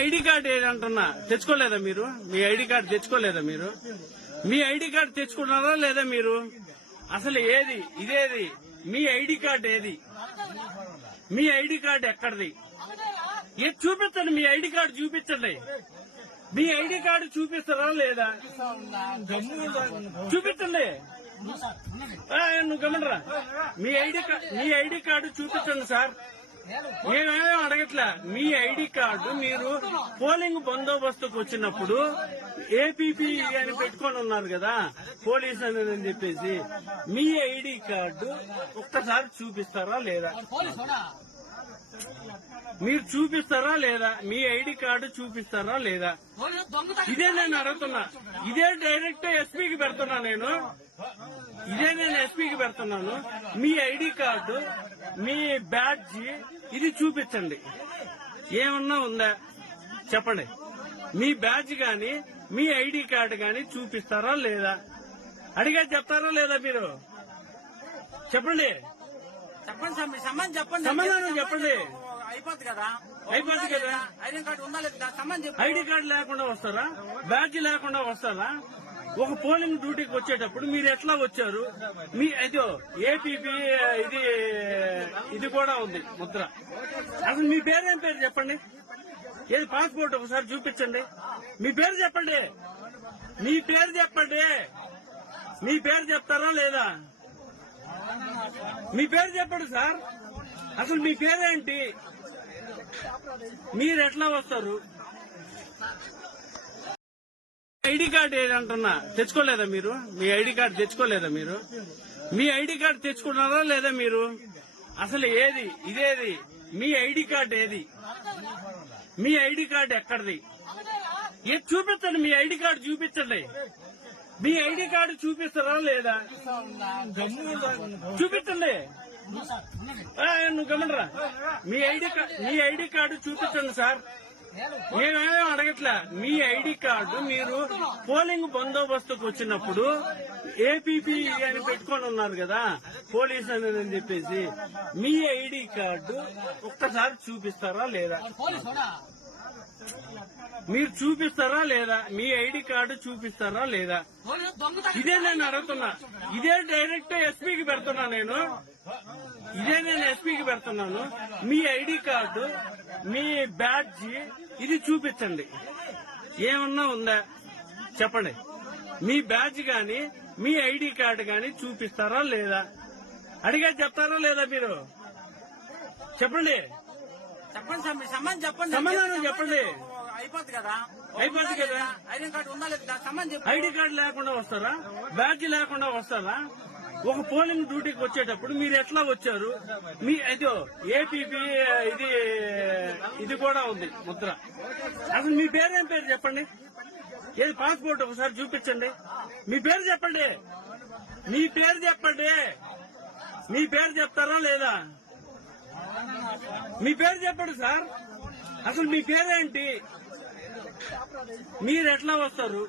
ID card ఏదంటున్నా తెచ్చుకోలేదా మీరు? మీ ID card తెచ్చుకోలేదా మీరు? మీ ID card తెచ్చుకున్నారా లేదా మీరు? అసలు ఏది ఇదేది? మీ ఐడి కార్డు ఏది? మీ ఐడి కార్డు ఎక్కడిది? ఏది చూపించండి, మీ ఐడి కార్డు చూపించండి. మీ ఐడి కార్డు చూపిస్తారా లేదా? చూపించండి. నువ్వు గమనరా, మీ ఐడి కార్డు చూపించండి సార్. మేమేమో అడగట్లా. మీ ఐడి కార్డు మీరు పోలింగ్ బందోబస్తుకు వచ్చినప్పుడు ఏపీపీ అని పెట్టుకొని ఉన్నారు కదా, పోలీస్ అని చెప్పేసి, మీ ఐడి కార్డు ఒక్కసారి చూపిస్తారా లేదా? మీరు చూపిస్తారా లేదా? మీ ఐడి కార్డు చూపిస్తారా లేదా? ఇదే నేను అడుగుతున్నా. ఇదే డైరెక్ట్ ఎస్పీకి పెడుతున్నా నేను. నేను ఎస్పీకి పెడుతున్నాను. మీ ఐడి కార్డు, మీ బ్యాడ్జి ఇది చూపించండి. ఏమన్నా ఉందా చెప్పండి. మీ బ్యాడ్జ్ గాని మీ ఐడి కార్డు గాని చూపిస్తారా లేదా? అడిగా చెప్తారా లేదా మీరు? చెప్పండి. సమాధానం చెప్పండి. అయిపోద్ది కదా. ఐడి కార్డు లేకుండా వస్తారా? బ్యాడ్జ్ లేకుండా వస్తారా? ఒక పోలింగ్ డ్యూటీకి వచ్చేటప్పుడు మీరు ఎట్లా వచ్చారు? మీ అదో ఏపీపీ ఇది కూడా ఉంది ముద్ర. అసలు మీ పేరేం పేరు చెప్పండి. ఏది పాస్పోర్ట్ ఒకసారి చూపించండి. మీ పేరు చెప్పండి. మీ పేరు చెప్పండి. మీ పేరు చెప్తారా లేదా? మీ పేరు చెప్పండి సార్. అసలు మీ పేరేంటి? మీరు ఎట్లా వస్తారు? ఐడి కార్డు ఏదంటున్నా తెచ్చుకోలేదా మీరు? మీ ఐడి కార్డు తెచ్చుకోలేదా మీరు? మీ ఐడి కార్డు తెచ్చుకున్నారా లేదా మీరు? అసలు ఏది ఇదేది? మీ ఐడి కార్డు ఏది? మీ ఐడి కార్డు ఎక్కడిది? ఏది చూపించండి. మీ ఐడి కార్డు చూపించండి. మీ ఐడి కార్డు చూపిస్తారా లేదా? చూపించండి. నువ్వు గమనరా, మీ ఐడి కార్డు చూపించండి సార్. మేమేమో అడగట్లా. మీ ఐడి కార్డు మీరు పోలింగ్ బందోబస్తుకు వచ్చినప్పుడు ఏపీపీ అని పెట్టుకొని ఉన్నారు కదా, పోలీస్ అని చెప్పేసి, మీ ఐడి కార్డు ఒక్కసారి చూపిస్తారా లేదా? మీరు చూపిస్తారా లేదా? మీ ఐడి కార్డు చూపిస్తారా లేదా? ఇదే నేను అడుగుతున్నా. ఇదే డైరెక్ట్ ఎస్పీకి పెడుతున్నా నేను. నేను ఎస్పీకి పెడుతున్నాను. మీ ఐడి కార్డు, మీ బ్యాడ్జి ఇది చూపించండి. ఏమన్నా ఉందా చెప్పండి. మీ బ్యాడ్జ్ గాని మీ ఐడి కార్డు గాని చూపిస్తారా లేదా? అడిగా చెప్తారా లేదా మీరు? చెప్పండి. సమాధానం చెప్పండి. అయిపోద్ది కదా. ఐడి కార్డు లేకుండా వస్తారా? బ్యాడ్జ్ లేకుండా వస్తారా? ఒక పోలింగ్ డ్యూటీకి వచ్చేటప్పుడు మీరు ఎట్లా వచ్చారు? మీ అదో ఏపీపీ ఇది కూడా ఉంది ముద్ర. అసలు మీ పేరేం పేరు చెప్పండి. ఏది పాస్పోర్ట్ ఒకసారి చూపించండి. మీ పేరు చెప్పండి. మీ పేరు చెప్పండి. మీ పేరు చెప్తారా లేదా? మీ పేరు చెప్పండి సార్. అసలు మీ పేరేంటి? మీరు ఎట్లా వస్తారు?